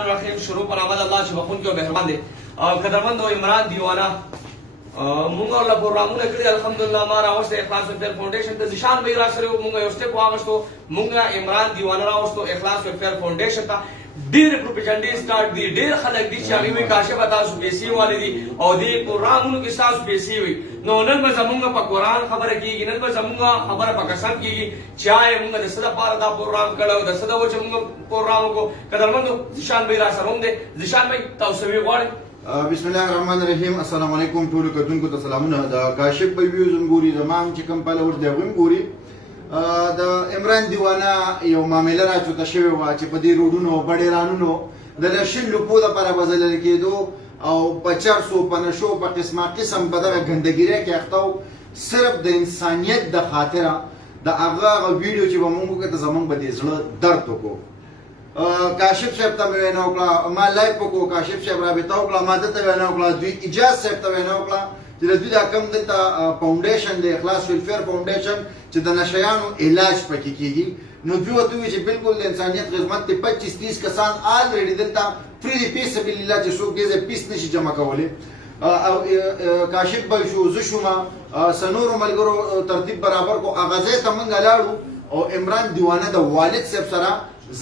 الرحیم شروع پر عمل الله چې بخون کې مهربان دي او قدرمند عمران دیوانہ مونږ له پروګرامونه کړی الحمدلله ما راوسته اخلاص ویلفیر فاونډیشن ته ځان به را سره مونږ یو سټیپ واغستو مونږ عمران دیوانہ راوستو اخلاص ویلفیر فاونډیشن ته ډیر پروپاګاندا سٹارټ دي ډیر خلک دي چې هغه وی کاشف تاسو پیسې والي دي او دې پروګرامونو کې تاسو پیسې وي نو نن به زمونږ په قران خبره کیږي نن به زمونږ خبره په قسم کیږي چې موږ د صدا پاره دا پروګرام کړو د صدا و چې موږ پروګرام کو قدرمنو ځان به را سره هم دي ځان به تاسو وی غواړي بسم الله الرحمن الرحیم السلام علیکم ټول کتونکو ته سلامونه دا کاشف به ویوز ګوري زمام چې کوم په لور دی غوم ګوري د عمران دیوانہ یو معاملې راچوته شوی و چې په دې روډونو بډیرانونو د لشل لپو د پر بازل کېدو او په 400 په نشو په قسمه قسم په دغه ګندګیره کې اختو صرف د انسانیت د خاطره د هغه ویډیو چې موږ کې ته زمونږ به دې زړه درد وکړو کاشف صاحب ته وینا وکړه ما لایو کو کاشف صاحب رابطه وکړه ما ته وینا وکړه دوی اجازه صاحب ته وینا وکړه چې د دوی د کم دلته فاونډیشن د اخلاص ویلفیر فاونډیشن چې د نشیانو علاج پکې کیږي نو دوی ته وی چې بالکل د انسانیت خدمت ته 25-30 کسان آلریډي دلته فری دی پیس سبیل الله چې څوک دې پیس نشي جمع کولی او کاشف به شو زه شوم سنور ملګرو ترتیب برابر کو اغازه ته مونږ لاړو او عمران دیوانہ د والد صاحب سره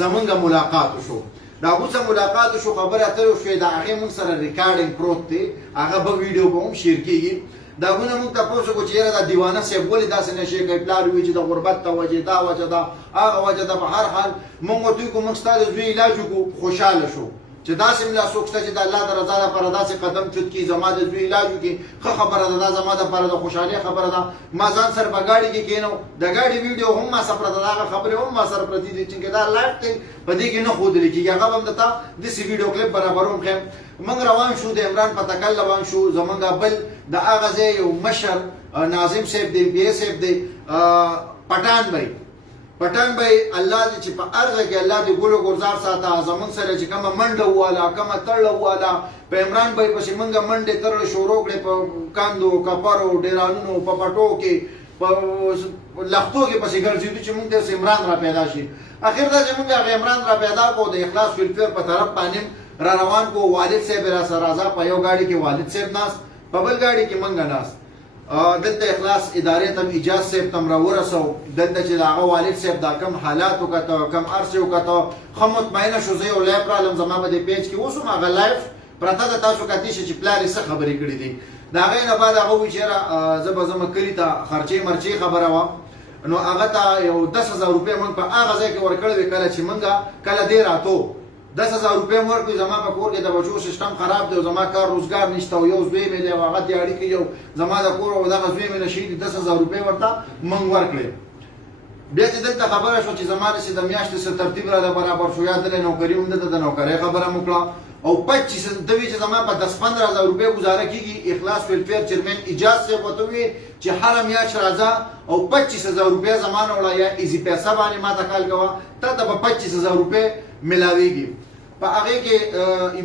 زمونږ ملاقات شو دا اوسه ملاقات شو خبره اترو شو دا هغه موږ سره ریکارډینګ پروت دی هغه به ویډیو به هم شیر کیږي دا غونه موږ تاسو کو چې دا دیوانہ صاحب ولې داسې نشي کوي پلار وی چې د غربت ته وجه دا هغه وجه دا په هر حال موږ دوی کو موږ ستاسو دوی علاج کو خوشاله شو چې داسې ملا سوچته چې د الله د رضا لپاره داسې قدم چوت کی زما د دوی علاج کی خو خبره ده زما د لپاره د خوشحالي خبره ده ما ځان سره په گاډي کې کینو د گاډي ویډیو هم ما سره د هغه خبره هم ما سره پرتی دي چې دا لایف ته په دې کې نه خو دي چې هغه هم دته د سی ویډیو کلیپ برابروم خیم موږ روان شو د عمران په تکل روان شو زمونږ بل د هغه ځای یو مشر ناظم صاحب دی بي صاحب دی پټان بھائی الله دې چې په ارزه کې الله دې ګلو ګلزار ساته زمون سره چې کومه منډه واله کومه تړله واله په عمران بھائی پسې منګه منډه ترل شروع کړې په کاندو کپارو ډیرانونو په پټو کې په لختو کې پسې ګرځېدو چې موږ ته عمران را پیدا شي اخر دا چې موږ عمران را پیدا کو د اخلاص ویلفیر په طرف باندې را روان کو والد صاحب را سره راځه په یو گاډي کې والد صاحب ناس په بل گاډي کې منګه ناس دلته اخلاص ادارې تم اجازه صاحب تم را ورسو دلته چې هغه والد صاحب دا کم حالات وکړه کم ارسه وکړه خو مطمئنه شو زه یو لایف عالم زما په دې پیج کې اوسم هغه لایف پرته د تاسو کتی چې پلارې څه خبرې کړې دي دا غي نه بعد هغه وی چې زما کلی ته خرچې مرچې خبره وا نو هغه ته یو 10000 روپۍ مونږ په هغه ځای کې ورکړل کله چې مونږه کله دې راتو 10000 روپۍ ورکړي زما په کور کې د بچو سیستم خراب دی زما کار روزګار نشته او یو زوی مې دی هغه د اړیکې یو زما د کور او دغه زوی مې نشي 10000 روپۍ ورته مونږ ورکړي بیا چې دلته خبره شو چې زما د میاشتې سره ترتیب را برابر شو یا د نوکری هم د نوکری خبره موکړه او 25 دوی چې زما په 10-15000 روپۍ گزاره کیږي اخلاص ویلفیر چیرمن اجازه صاحب وتوي چې هر میاشت راځه او 25000 روپۍ زمانه وړا یا ایزی پیسې باندې ما تکال کوا ته د 25000 روپۍ ملاويږي په هغه کې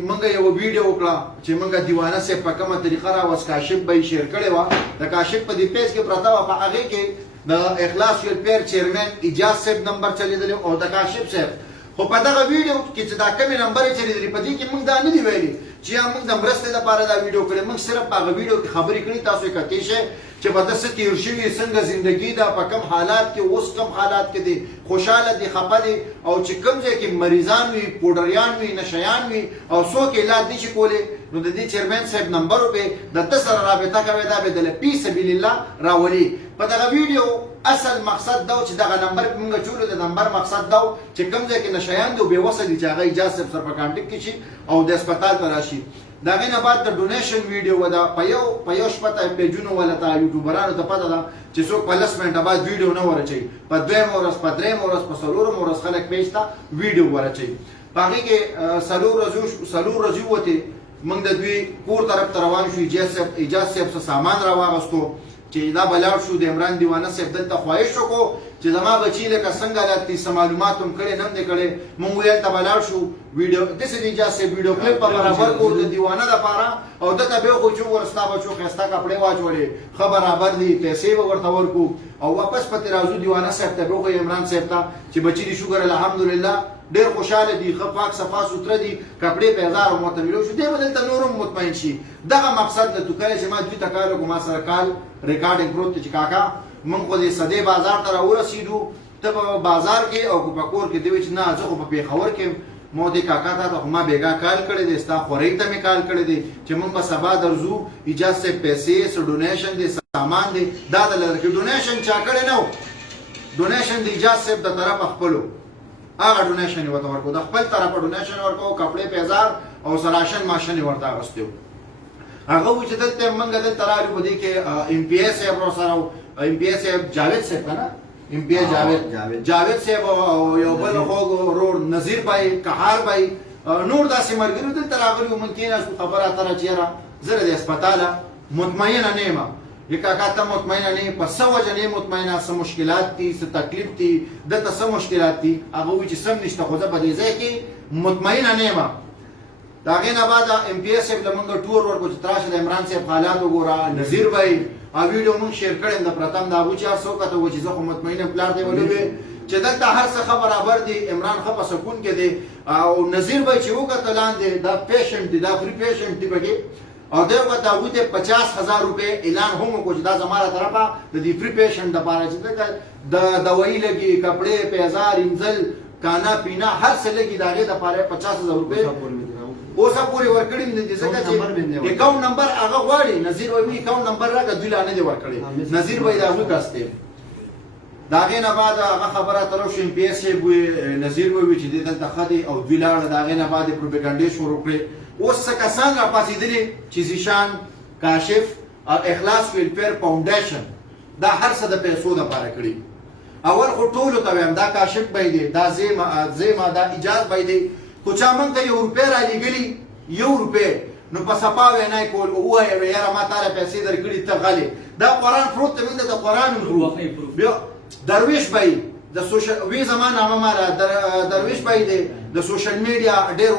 موږ یو ویډیو وکړه چې موږ دیوانہ صاحب په کومه طریقه را وس کاشف به شیر کړي و د کاشف په دې پیج کې پراته و په هغه کې د اخلاص ویلفیر چیرمن اجازه صاحب نمبر چلیدل او د کاشف صاحب خو په دغه ویډیو کې چې دا کمی نمبر چلیدل په دې کې موږ دا نه دی ویلي چې موږ د مرستې لپاره دا ویډیو کړې موږ صرف په هغه ویډیو کې خبرې کړې تاسو یې کتئ شئ چې په داسې تیر شوي څنګه زندگی دا په کم حالات کې اوس کم حالات کې دي خوشاله دي خفه دي او چې کوم ځای کې مریضان وي پوډریان وي نشیان وي او څوک علاج نشي کولی نو د دې چیرمن صاحب نمبر به د سره رابطه کوي دا به د پی سبیل الله راولي په دغه ویډیو اصل مقصد دا چې دغه نمبر موږ چولو د نمبر مقصد دا چې کوم ځای کې نشیان دي به وصل دي چې هغه اجازه سره په کانټیکټ کې شي او د هسپتال ته راشي دا غینه بعد د ډونیشن ویډیو ودا په یو شپته پیجونو ولته یوټیوبرانو ته پته ده چې څوک په لس منټه بعد ویډیو نه ورچي په دویم ورځ په دریم ورځ په څلورم ورځ خلک پیج ته ویډیو ورچي په هغې کې څلور ورځې وتې موږ د دوی کور طرف ته روان شو اجازه صاحب څه سامان راواغستو چې دا بلاړ شو د عمران دیوانہ صاحب دلته خواهش وکړو چې زما بچی لکه څنګه د معلومات هم کړي نم دې کړي مونږ ویل ته بلاړ شو ویډیو د سې اجازه ویډیو کلیپ په برابر کو د دیوانہ لپاره او دته به خو چې ورستا بچو خستا کپڑے واچولې خبر برابر دي پیسې ورته ورکو او واپس پته راځو دیوانہ صاحب ته به عمران صاحب ته چې بچی دي شکر الحمدلله ډېر خوشاله دي، ښه پاک صفا سوتره دي، کپړې پیزار او ورته میلاو شو، دی به دلته نور هم مطمئن شي. دغه مقصد د توکلی چې ما دوی ته کار وکړو، ما سره کال ریکارډینګ پروت دی چې کاکا موږ خو د صدې بازار ته راورسېدو، ته په بازار کې او په کور کې دی وایي چې نه زه خو په پېښور کې مو د کاکا ته خو ما بېګا کال کړی دی، ستا خورۍ ته مې کال کړی دی چې موږ به سبا درځو، اجازه صاحب پیسې څه ډونیشن دی سامان دی دا د لرګي ډونیشن چا کړی نه و، ډونیشن د اجازه صاحب د طرفه خپلو هغه ډونیشن یې ورته ورکړو، د خپل طرفه ډونیشن یې ورکړو، کپړې پیزار او راشن ماشن یې ورته اخیستی و. هغه وایي چې دلته موږ دلته راغلو په دې کې ایم پی اے صاحب راسره و، ایم پی اے صاحب جاوید صاحب که نه ایم پی اے جاوید صاحب او یو بل خوږ ورور نظیر بھائی کهار بھائی نور داسې ملګري دلته راغلي وو. موږ کېناستو خبره اتره چې یاره زه د هسپتاله مطمئنه نه یم. کاکا ته مطمئنه نه یې، په څه وجه نه یې مطمئنه، څه مشکلات دي، څه تکلیف دي، دلته څه مشکلات دي؟ هغه وایي چې سم نشته، خو زه په دې ځای کې مطمئنه نه یم. د هغې نه بعد ایم پی اے صاحب له موږ ټور ورکړو چې ته راشه د عمران صاحب حالات وګوره. نظیر بھائی او ویډیو موږ شیر کړی د پرتم د هغوی چې هر څه وکته وایي چې زه خو مطمئن یم پلار دی ولوې چې دلته هر څه ښه برابر دي، عمران ښه په سکون کې دی. او نظیر بھائی چې وکته لاندې دا پیشنټ دی، دا فری پیشنټ دی پکې، او دی وکته هغوی ته 50,000 روپۍ اعلان هم وکړو چې دا زما له طرفه د دې فری پیشنټ دپاره چې دلته د دوایي لګي، کپړې پیزار انځل کانا پینا هر څه لګي د هغې دپاره 50,000 روپۍ اوسه پورې ورکړي نه دي، ځکه چې اکاونټ نمبر هغه غواړي. نظیر وایي اکاونټ نمبر راکړه، دوی لا نه دی ورکړی. نظیر وایي د هغوی کس دی. د هغې نه بعد هغه خبره اتره وشوه، ایم پی اے صاحب نظیر وایي چې دی دلته ښه دی او دوی لاړه. د هغې نه بعد یې پروپیګنډې شروع کړې. اوس څه کسان راپاڅېدلي چې زیشان کاشف او اخلاص ویلفیر فاونډیشن دا هر څه د پیسو دپاره کړي. اول خو ټولو ته وایم دا کاشف بی دی، دا زیما دا ایجاز بی دی، خو چا موږ ته 1 روپۍ رالیږلي 1 روپۍ نو په صفا وینا یې کول، ووایه یاره ما تاله پیسې درکړي ته غلې. دا قرآن پروت دی، موږ ته د قرآن بیا درویش بی د سوشل وی زمان نامه ماله درویش بی دی د سوشل میډیا ډېر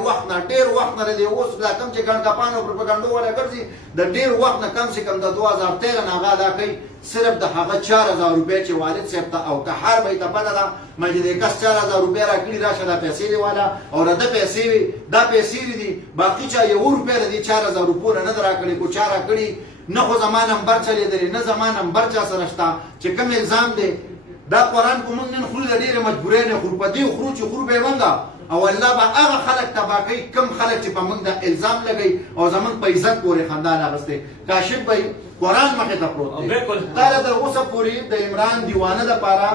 وخت نه دی. اوس دا کم چې ګڼکپان او پروپاګانډو والا ګرځي د ډېر وخت نه کم سے کم د 2013 نه هغه ادا کوي صرف د هغه 4,000 روپۍ چې والد صاحب ته او کهار بی ته پته ده ما چې د کس 4,000 روپۍ راکړي راشه دا پیسې دی والا او دا پیسې دا پیسې دي باقي چا 1 روپۍ د دې 4,000 روپۍ نه ده راکړي، کو چا راکړي نه، خو زما نمبر چلېدلی نه زما نمبر چا سره شته چې کوم الزام دی. دا قرآن کو موږ نن خورو د ډېرې مجبورۍ نه خورو، په دې خورو چې خورو به یې موږ او الله به هغه خلک تباه کوي کم خلک چې په موږ د الزام لګوي او زموږ په عزت پورې خندان اخیستی. کاشف به قرآن مخې ته پروت دی. تا له تر اوسه پورې د عمران دیوانه دپاره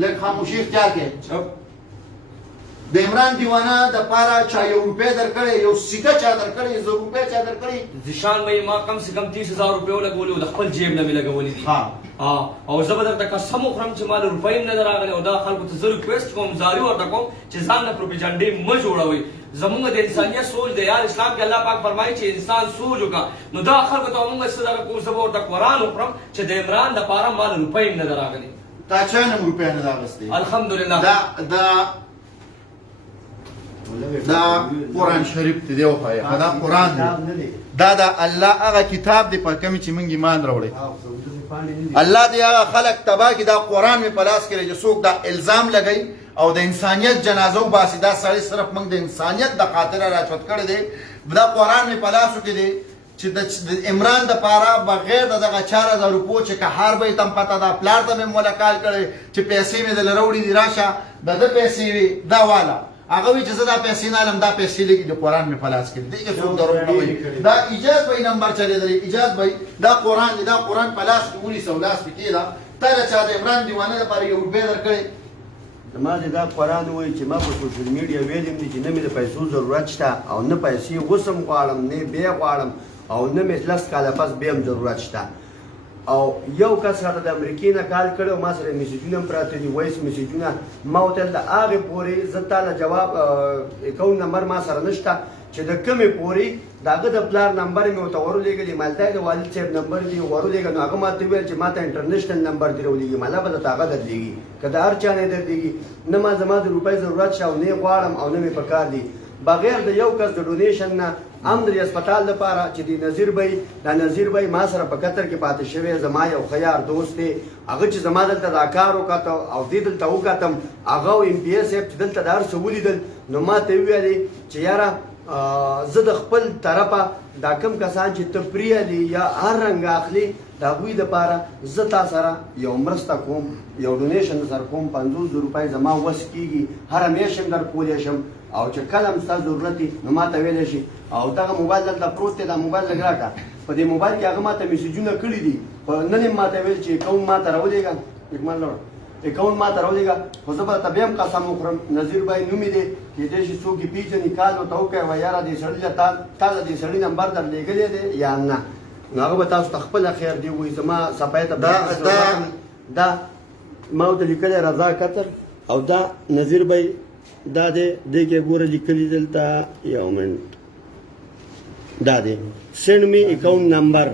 لږ خاموشي اختیار کړې. د عمران دیوانه دپاره چا 1 روپۍ درکړی، یو سیکه چا درکړی، 1 روپۍ چا درکړی. زیشان به ما کم سے کم 30,000 روپۍ ولګولي او د خپل جیب نه مې لګولي دي. او زه به درته قسم وخورم چې ما له روپۍ هم نه ده راغلې. او دا خلکو ته زه ریکویسټ کوم، زاري ورته کوم چې ځان نه پروپیګنډې مه جوړوئ. زمونږ د انسانیت سوچ دی یار، اسلام کې الله پاک فرمایي چې انسان سوچ وکړه. نو دا خلکو ته مونږ څه دغه کوو، زه به ورته قرآن وخورم چې د عمران دپاره ما له روپۍ هم نه ده راغلې. تا چا نه روپۍ نه ده اخیستې؟ الحمدلله دا قرآن شریف دی، دی وښایه دا قرآن دی، دا د الله هغه کتاب دی په کوم چې موږ ایمان راوړی. الله دې هغه خلک تباه کړي. دا قرآن مې په لاس کې دی چې څوک دا الزام لګوي او د انسانیت جنازه وباسي، دا سړی صرف موږ د انسانیت د خاطره راچوت کړی دی. دا قرآن مې په لاسو کې دی چې د عمران دپاره بغیر د دغه 4,000 روپو چې کهار به یې ته هم پته ده، پلار ته مې ملاقات کړی چې پیسې مې دله راوړي دي راشه د ده پیسې وي دا والا. هغه وایي چې زه دا پیسې نه علم، دا پیسې لګي د قرآن مې په لاس کې دی. دې کې څوک دروغ نه وایي. دا ایجاز به نمبر چلېدلی، ایجاز به دا قرآن دی، دا قرآن په لاس کې ونیسه او لاس کې کېږده. تا له چا د عمران دیوانه دپاره 1 روپۍ درکړې؟ ما دې دا قرآن وایي چې ما په سوشل میډیا ویلیم دي چې نه مې د پیسو ضرورت شته او نه پیسې اوس هم غواړم نه بیا غواړم او نه مې 10 کاله پس بیا هم ضرورت شته. او یو کس راته د امریکې نه کال کړی او ما سره میسیجونه هم پراته دي، وایس میسیجونه. ما ورته ویل د هغې پورې زه تا له جواب اکاونټ نمبر ما سره نشته چې د کومې پورې د هغه د پلار نمبر مې ورته ورولېږلي، ما دا د والد صاحب نمبر دې ورولېږه. نو هغه ما ته وویل چې ما ته انټرنیشنل نمبر دې راولېږي، مالا به درته هغه درلېږي که د هر چا نه درلېږي. نه ما زما د روپۍ ضرورت شته او نه یې غواړم او نه مې په کار دي. بغیر د یو کس د ډونیشن نه هم د هسپتال لپاره چې د نظیر بی دا نظیر بی ما سره په قطر کې پاتې شوی، زما یو ښه یار دوست دی. هغه چې زما دلته دا کار وکاته او دې دلته وکاتم، هغه او ایم پی اے صاحب چې دلته د هر څه ولیدل نو ما ته ویلې چې یاره زه د خپل طرفه دا کم کسان چې تفریح دي یا هر رنګ اخلي د هغوی دپاره زه تا سره یو مرسته کوم یو ډونیشن سره کوم 50,000 روپۍ زما وس کېږي هره میاشت هم در کولی شم او چې کله هم ستا ضرورت وي نو ما ته ویلی شي او دغه موبایل دلته پروت دی دا موبایل لږ راکړه په دې موبایل کې هغه ما ته میسیجونه کړي دي نن یې ما ته ویل چې اکاونټ ما ته راولېږه اکمال لوړ اکاونټ ما ته راولېږه خو زه به ته بیا هم قسم وخورم نظیر بھائی نوم یې دی کېدای شي څوک یې پېژني کال ورته وکړی وایي یاره دې سړي له تا د دې سړي نمبر در لېږلی دی یا نه نو هغه به تاسو ته خپله خیر دی وایي زما صفحې ته دا ما ورته لیکلی رضا قطر او دا نظیر بھائی دا دی دې کې ګوره لیکلي دلته یو منټ دا دی سینډ می اکاونټ نمبر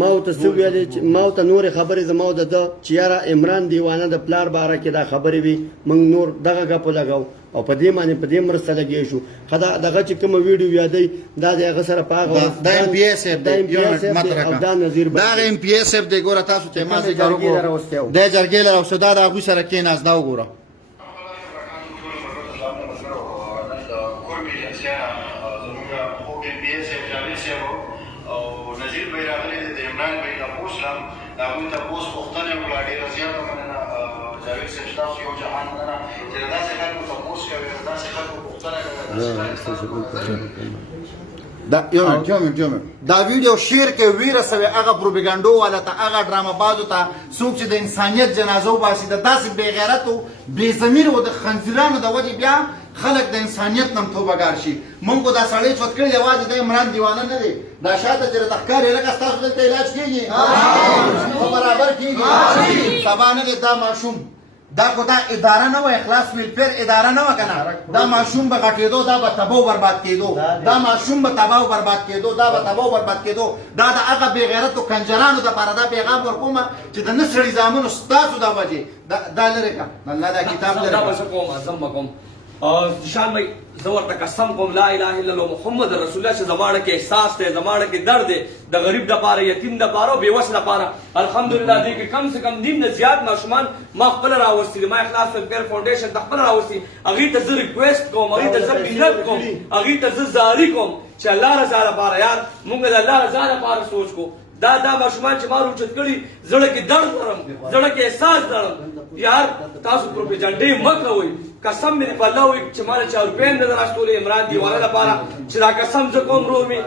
ما ورته څه ویلې چې ما ورته نورې خبرې زما د ده چې یاره عمران دیوانه د پلار باره کې دا خبرې وي موږ نور دغه ګپ ولګو او په دې باندې په دې مرسته لګې شو ښه دغه چې کومه ویډیو یادوي دا د هغه سره په هغه دا ایم پی ایس صاحب دی او دا نظیر دا ایم پی ایس صاحب دی ګوره تاسو ته ما ذکر وکړو د جرګې له اوسدا د هغوی سره کېناست دا وګوره دا ویډیو شیر کې ویره سوي هغه پروپاګاندا والا ته هغه ډرامه بازو ته څوک چې د انسانیت جنازه وباسي د داسې بې غیرتو بې ضمیر او د خنزیرانو د وجې بیا خلک د انسانیت نم توبهګار شي مونږ دا سړی چوت کړی یوازې د عمران دیوانه نه دی دا شاته چې راته ښکاري لکه ستاسو دلته علاج کېږي برابر کېږي سبا نه دی دا ماشوم دا خو دا اداره نه وه اخلاص ویلفیر اداره نه وه که نه دا ماشوم به غټېدو دا به تباه و برباد کېدو دا ماشوم به تباه و برباد کېدو دا به تباه و برباد کېدو دا د هغه بې غیرتو کنجرانو دپاره دا پیغام ورکومه چې د نه سړي زامنو ستاسو دا وجې دا لرې کړه الله دا کتاب لرې کړه شان بھائی زور تک قسم کوم لا الہ الا اللہ محمد رسول اللہ سے زمانہ کے احساس تے زمانہ کے درد ہے دا غریب دا پارا یتیم دا پارا بے وس دا پارا الحمدللہ دی کہ کم سے کم نیم نے زیاد معشومان ما خپل راوستی ما اخلاص ویلفیر فاؤنڈیشن دا خپل راوستی اگی ته زه ریکویسٹ کوم اگی ته زه مینت کوم اگی ته زه زاری کوم چې الله رضا لپاره یار مونږ د الله رضا لپاره سوچ کو دا ماشومان چې ما روچت کړي زړه کې درد لرم زړه کې احساس لرم یار تاسو پروپاګاندا مه کوئ قسم مې په الله وي چې ما له 4 روپۍ نه راستولې عمران دیوانه لپاره چې دا قسم زه کوم ورور مې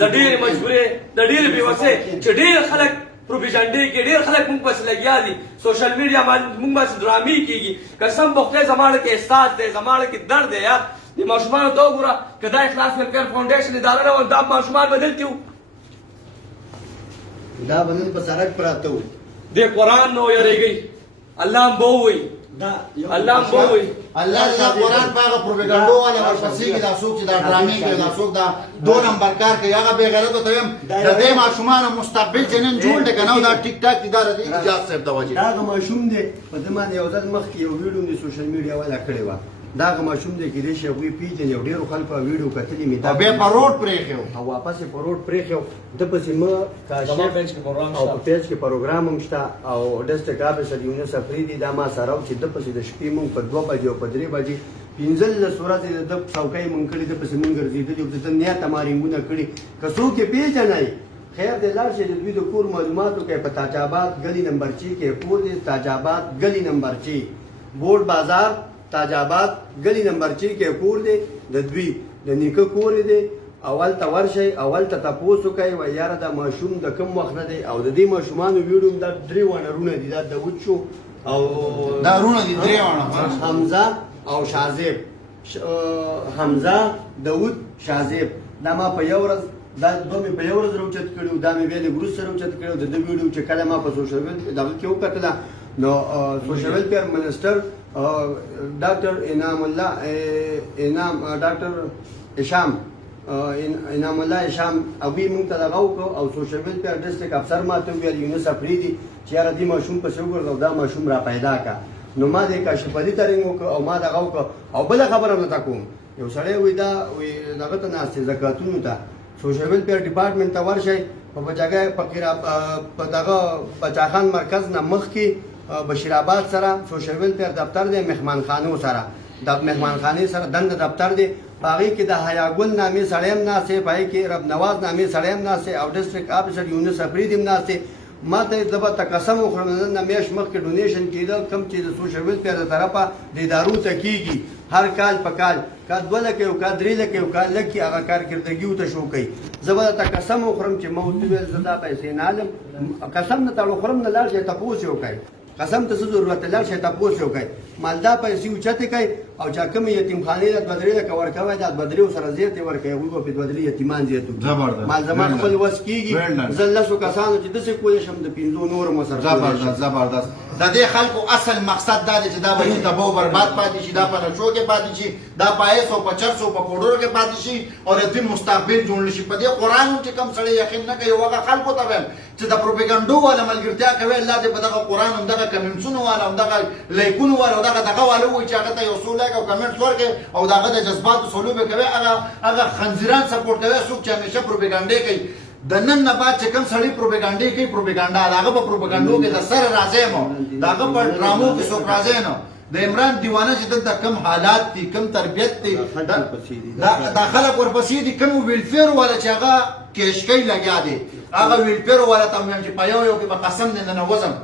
د ډېرې مجبورۍ د ډېرې بېوسۍ چې ډېر خلک پروپاګاندا کې ډېر خلک مونږ پسې لګیا دي سوشل میډیا باندې مونږ پسې ډرامې کېږي قسم په خدای زمانه کې احساس دی زمانه کې درد دی یار د ماشومانو ته وګوره که دا اخلاص ویلفیر فاؤنډیشن اداره نه وه دا ماشومان به دلته وو دا بنن په سړک پراته وو د قرآن نو یریږئ الله هم به ووایي الله هم به ووایي الله دې دا قرآن په هغه پروپاګاندا والا ورپسې کړي دا څوک چې دا ډرامې کوي دا څوک دا 2 نمبر کار کوي هغه بې غیرتو ته وایم د دې ماشومانو مستقبل چې نن جوړ دی که نه دا ټیک ټاک دي دا د ایجاد صاحب د وجې دا هغه ماشوم دی په ده باندې یو ځل مخکې یو ویډیو مې سوشل میډیا والا کړې وه دا هغه ماشوم دی کېدای شي هغوی پېژني او ډېرو خلکو ویډیو کتلي مې او بیا په روډ پرېښی و او واپس یې په روډ پرېښی و ده پسې مه کاشف او په پیج کې پروګرام هم شته او ډسټرکټ آفیسر یونس افریدي دا ما سره و چې ده پسې د شپې مونږ په 2 بجې او په 3 بجې 15 ورځې د ده څوکۍ مونږ کړي ده پسې مونږ ګرځېدلي او د ده نیت مارینګونه کړي که څوک یې پېژنئ خیر دی لاړ شئ د دوی د کور معلومات وکړئ په تاج آباد گلی نمبر 6 کې کور دی تاج آباد گلی نمبر 6 بورډ بازار تاج آباد گلی نمبر 6 کې کور دی د دوی د نیکه کور دی اول ته ورشئ اول ته تپوس وکئ وایي یاره دا ماشوم د کوم وخت نه دی او د دې ماشومانو ویډیو هم دا 3 وانه رونه دي دا داود شو او دا رونه دي 3 وانه حمزه او شازیب حمزه داود شازیب دا ما په یو ورځ دا دوه مې په یو ورځ راوچت کړي دا مې بیا د ګروس سره راوچت کړي د ده ویډیو چې کله ما په سوشل دغه کې وکتله نو سوشل ویلفیر منسټر ډاکټر انعام الله ډاکټر هشام انعام الله هشام هغوی مونږ ته دغه وکړو او سوشل ویلفیر ډسټرکټ افسر ما ته وویل یونس افریدي چې یاره دې ماشوم پسې وګرځه او دا ماشوم را پیدا کړه نو ما دې کاشف علي ترنګ وکړ او ما دغه وکړ او بله خبره نه تا کوم یو سړی وایي دا دغه ته ناست دی زکاتونو ته سوشل ویلفیر ډپارټمنټ ته ورشئ په بجاګۍ په دغه بچاخان مرکز نه مخکې بشیر آباد سره سوشل ویلفیر دفتر دی مهمان خانو سره د مهمانخانې سره دنده دفتر دی په هغې کې د حیا ګل نامې سړی هم ناست دی، په هغې کې رب نواز نامې سړی هم ناست دی او ډسټرکټ افیسر یونس افرید هم ناست دی. ما ته زه به ته قسم وخورم نن نه میاشت مخکې ډونیشن کېده کوم چې د سوشل ویلفیر د طرفه د ادارو ته کېږي هر کال په کال کا 2 لکه یو کا 3 لکه یو کا لږ کې هغه کارکردګي ورته شو کوي. زه به ته قسم وخورم چې ما ورته وویل زه دا پیسې نه علم قسم نه تړو خورم نه لاړ شئ تپوس یې وکړئ قسم ته څه ضرورت لاړ شئ تپوس یې وکړئ مالدا پیسې اوچتې کوي او چا کوم یتیمخانې ته 2 لکه ورکوی دا 2 سره زیاتې ورکوي هغوی به په 2 یتیمان زیات وکړي. مال زما خپل وس کېږي زه لسو کسانو چې داسې کولی شم د 5 نورو مصرف زبردست. د دې خلکو اصل مقصد دا دی چې دا به چې تباہ برباد پاتې شي، دا په نشو کې پاتې شي، دا په 100 په 400 په پوډرو کې پاتې شي او د دې مستقبل جوړ شي. په دې قرآن چې کوم سړی یقین نه کوي هغه خلکو ته ویل چې د پروپاګانډو والا ملګرتیا کوي الله دې په دغه قرآن هم دغه کمنټسونو والا هم دغه لایکونو والا او دغه والا وایي چې هغه ته یو څو لایک او کمنټس ورکړي او دغه د جذباتو سلوب کوي هغه خنزیران سپورټ کوي څوک چې همیشه پروپاګانډې کوي. د نن نه بعد چې کوم سړی پروپاګانډې کوي پروپاګانډا هغه په پروپاګانډو کې د سر راځي مو دغه په ډرامو کې څوک راځي نه. د عمران دیوانه چې دلته کم حالات دي کم تربیت دي دا خلک ورپسې دي کم ویلفیر والا چې هغه کېشکۍ لګیا دي هغه ویلفیر والا ته هم چې په یو کې به قسم نه ننوځم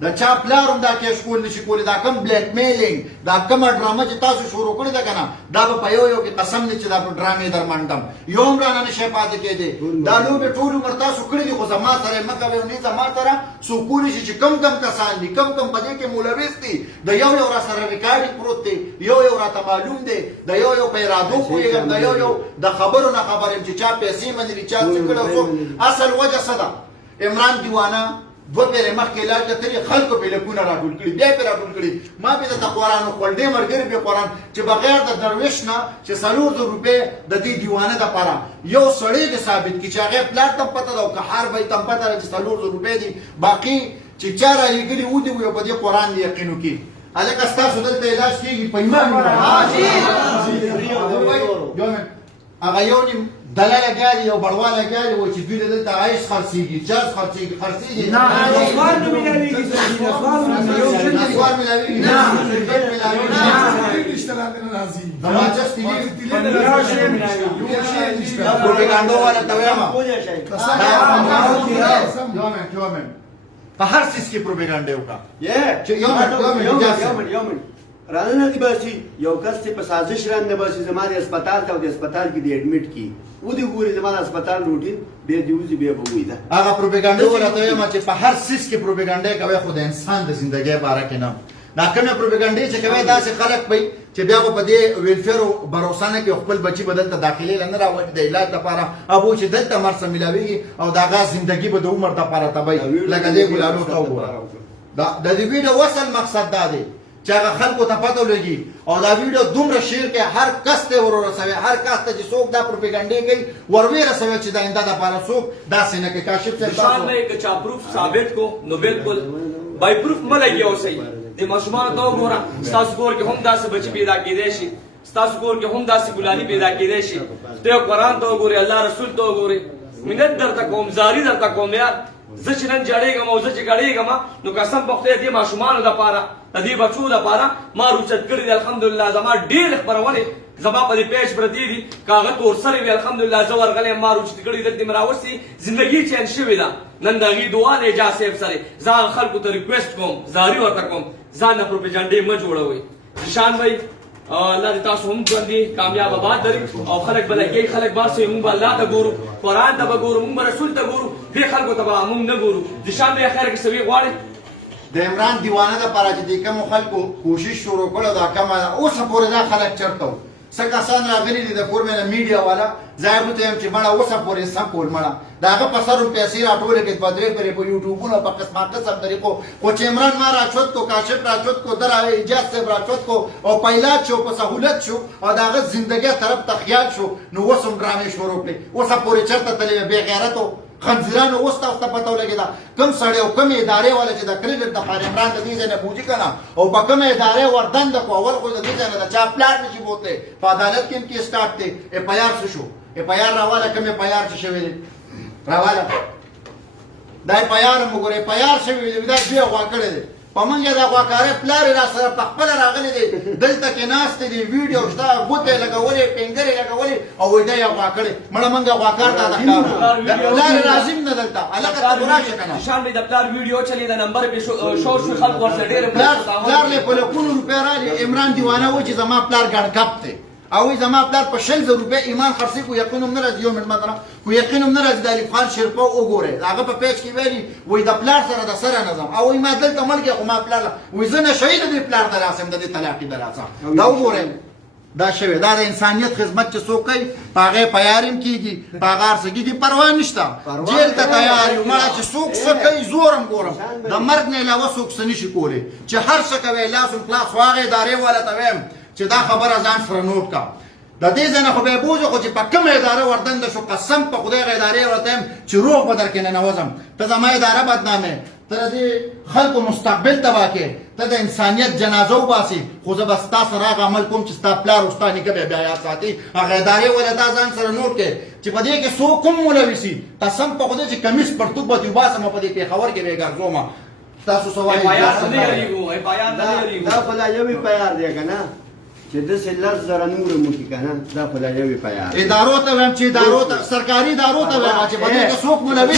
د چا پلار هم دا کیش کول نشي کولی دا کم بلیک میلینګ دا کومه ډرامه چې تاسو شروع کړې ده که نه دا به په یو کې قسم دی چې دا په ډرامې در منډم یو هم رانه نشی پاتې کېدی. دا لوبې ټول عمر تاسو کړي دي خو زما سره یې مه کوئ او نه زما سره څوک کولی شي چې کم کسان دي کم په دې کې ملوث دي د یو را سره ریکارډینګ پروت دی یو راته معلوم دی د یو په ارادو پوهېږم د یو د خبرو نه خبر یم چې چا پیسې منلي چا څه کړي څوک اصل وجه څه ده. عمران دیوانه 2 پیرې مخکې لاړ کتلې خلکو په لکونه راټول کړي بیا پې راټول کړي ما پې درته قرآن وخوړ ډېر ملګري پې قرآن چې بغیر د درویش نه چې 400 روپۍ د دې دیوانه دپاره یو سړی دې ثابت کړي چې هغې پلار ته پته ده او که هر به یې ته پته ده چې 400 روپۍ دي باقي چې چا رالېږلي ودي وي او په دې قرآن دې یقین وکړي. هلکه ستاسو دلته علاج کېږي په ایمان هغه یو نیم دله لګیا دي یو بړوا لګیا دي وایي چې دوی دلته عیش خرڅېږي چرس خرڅېږي نه نسوار نه میلاوېږي نسوار میلاوېږي پروپاګانډو والا ته وایم په هر څیز کې پروپاګانډې وکړه رانه دی باسي یو کس چې په سازش رانه باسي زما د هسپتال ته او د هسپتال کې دی اډمیټ کی و دې ګوري زما د هسپتال روټین به دی وځي به وګوي دا هغه پروپاګانډا ورته وایم چې په هر سیس کې پروپاګانډا کوي خو د انسان د ژوندۍ باره کې نه دا کومه پروپاګانډا چې کوي داسې خلک پي چې بیا په دې ویلفیر باور نه کې خپل بچي بدل ته داخلي لنه راوړي د علاج لپاره ابو چې دلته مرسته ملاويږي او دا غا ژوندۍ به د عمر لپاره تبي لکه دې ګلانو ته وګوره دا د دې ویډیو وصل مقصد دا دی چې هغه خلکو ته پته ولګي او دا ویډیو دومره شیر کې هر کس ته ورسوي هر کس ته چې څوک دا پروپاګانډا کوي وروي رسوي چې دا انده د لپاره څوک داسې نه کوي کاشف څه نشان میں کہ چا پروف ثابت کو نو بالکل بائی پروف ملګي او صحیح د مشمار ته وګوره تاسو کور کې هم داسې بچي پیدا کېدای شي تاسو کور کې هم داسې ګلالي پیدا کېدای شي ته قرآن ته وګورئ الله رسول ته وګورئ منت درته کوم زاری درته کوم یار زه چې نن جړېږم او زه چې ګړېږم نو قسم په خدای دې ماشومانو دپاره د دې بچو دپاره ما روچت کړي دي الحمدلله زما ډېر خپرونې زما په دې پیج پرتې دي که هغه تور سرې وي الحمدلله زه ورغلی یم ما روچت کړي دلته مې راوستي زندګي چینج شوې ده نن د هغې دعا د اعجاز صاحب سره زه هغه خلکو ته ریکویسټ کوم زاري ورته کوم ځان نه پروپاګانډې مه جوړوئ نشان بھائی الله دې تاسو هم ژوندي کامیاب آباد دري او خلک به لګي خلک باسي موږ به الله ته ګورو قرآن ته به ګورو موږ به رسول ته ګورو دې خلکو ته به موږ نه ګورو نشان بھائی خیر کې سوي غواړي د عمران دیوانه دپاره چې دې کومو خلکو کوشش شروع کړو دا کمه اوسه پورې دا خلک چېرته وو څه کسان راغلي دي د کور مې میډیا والا زه هغوی ته یم چې مړه اوسه پورې څه کول مړه د هغه په سر پیسې راټولې کړې 2-3 پرې په یوټیوبونو په قسم طریقو خو چې عمران ما راچوت کو کاشف راچوت کو در اجاز صاحب راچوت کو او پیلات شو په سهولت شو او د هغه زندګۍ طرف ته خیال شو نو اوس هم ډرامې شروع کړې اوسه پورې چېرته تللی بې غیرتو خنزیرانو اوس تاسو ته پته ولګېده کوم سړی او کومې ادارې والا چې د کریډټ دپاره عمران د دې ځای نه بوجي که نه او په کومه ادارې وردنده کړو اول خو د دې ځای نه د چا پلار نشي بوتلی په عدالت کې هم کیس سټارټ دی اف آی آر څه شو اف آی آر راواله کوم اف آی آر چې شوی دی راواله دا اف آی آر هم وګورئ اف آی آر شوی دی دا دوی غوا کړی دی پمنګ دا غواکاره پلار را سره په خپل راغلي دي دلته کې ناست دي ویډیو شته غوته لګولې پنګره لګولې او وای دا یو غواکړي مړه منګه غواکار دا کار پلار لازم نه دلته الګ ته راشه کنه شان به د پلار ویډیو چلی دا نمبر به شور شو خلک ورته ډېر پلار له په لکونو روپیا را عمران دیوانه و چې زما پلار ګډ کپ ته او زما پلار په 60 روپیا ایمان خرڅي کو یقینم نه راځي یو منټ مدره کو یقینم نه راځي د علی خان شرپا وګوره هغه په پیج کې ویلي وای د پلار سره د سره نظم او ما دلته ملګری خو ما پلار وای زنه شهید دی پلار دراسم د طلاقي دراسه دا وګوره دا شوی دا د انسانیت خدمت چې څوک کوي پاغه پیارم کیږي پاغار سګي پروا نشته جیل ته تیار یو ما چې څوک څه کوي زورم ګورم د مرګ نه علاوه څوک څه نشي کولی چې هر څه کوي لاس او خلاص واغې ادارې والا ته ویم چې دا خبره ځان سره نوٹ کا د دې ځنه خو به بوزو خو چې په کومه اداره وردن شو قسم په خدای غ ادارې ورته چې روح بدر کې نه نوزم ته زما اداره بدنامه تر دې خلکو مستقبل تبا کې ته د انسانیت جنازه وباسي خو زه بس تاسو راغ عمل کوم چې تاسو پلار واستانی کې بیا یاد ساتي هغه ادارې ولدا ځان سره نوٹ کې چې په دې کې سو کوم مولوي قسم په خدای چې کمیس پرتو به وباسم په دې په خبر کې به ګرځوم تاسو سوال دا فلا یوې پیار دی کنه چې د سلر زره نور مو کې کنه دا فلا یوې پیار ادارو ته ویم چې ادارو ته سرکاري ادارو ته ویم چې په دې کې څوک مولوي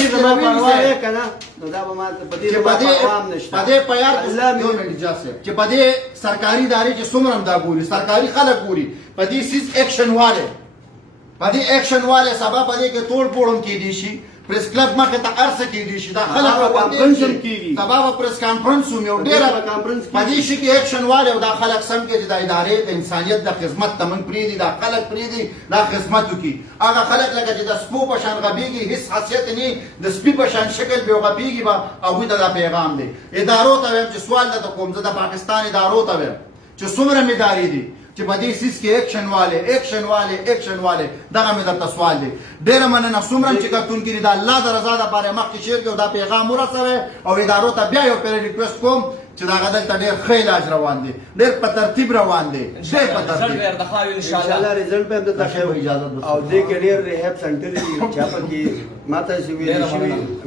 دی کنه نو دا به ما په دې پام نشته په دې پیار یو منټ اجازه چې په دې سرکاري ادارې چې څومره دا ګوري سرکاري خلک ګوري په دې سیس اکشن والے په دې اکشن والے سبب په دې کې توڑ پوړم کې دي شي پریس کلب مخه ته ارسه کېږي چې دا خلک کانفرنس کېږي سبا پریس کانفرنس یو ډېر پدې شي کې اکشن والے او دا خلک سم کې چې د ادارې د انسانیت د خدمت تمن پری دي دا خلک پری دي دا خدمت وکي هغه خلک لکه چې د سپو په شان غبيږي هیڅ خاصیت نه د سپي په شان شکل به غبيږي با او دا پیغام دی ادارو ته چې سوال د کوم د پاکستان ادارو ته چې څومره مداري دي چې په دې سیس کې اکشن والے دغه مې درته سوال دی ډېره مننه څومره چې کتون کړي دا الله د رضا لپاره مخکې شیر کې دا پیغام ورسوي او ادارو ته بیا یو پیر ریکوست کوم چې دا غدل ته ډېر ښه علاج روان دی ډېر په ترتیب روان دی ډېر په ترتیب ان شاء الله رزلټ به د تخیو اجازه او دې کې ډېر ریهاب سنټر دی چې پکې ماته سی ویل شي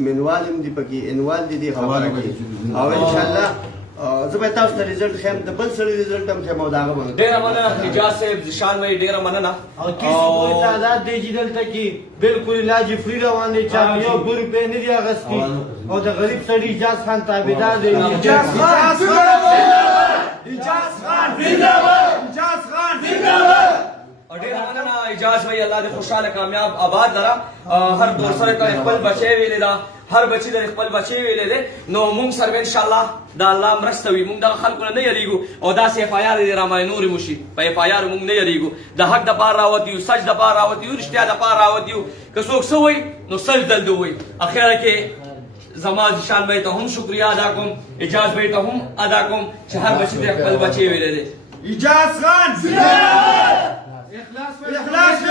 منوالم دی پکې انوال دی خبره کوي او ان شاء الله زه به تاسو ته رزلټ خیم د بل سړي رزلټ هم خیم او داغه باندې ډېره مننه حجاز صاحب ځشان مې ډېره مننه او کیسه کوئی تعداد دی چې دلته کې بالکل علاج فری روان دی چا یو ګور په نه دی اغستی او د غریب سړي اجازه خان تابعدار دی اجازه خان ډېر مننه اجازه وی الله دې خوشاله کامیاب آباد لره هر دور سره ته خپل بچي ویلې دا هر بچی د خپل بچي ویلې ده نو مونږ سره ان شاء الله دا الله مرسته وي مونږ د خلکو نه یریږو او دا سي اف آی آر دې رامای نور مشي په اف آی آر مونږ نه یریږو د حق د پار راوتی سج د پار راوتی رښتیا د پار راوتی که څوک سوي نو سج دل دوی اخره کې زما ځان به ته هم شکریا ادا کوم اجازه به ته هم ادا کوم چې هر بچی د خپل بچي ویلې ده اجازه خان اخلاص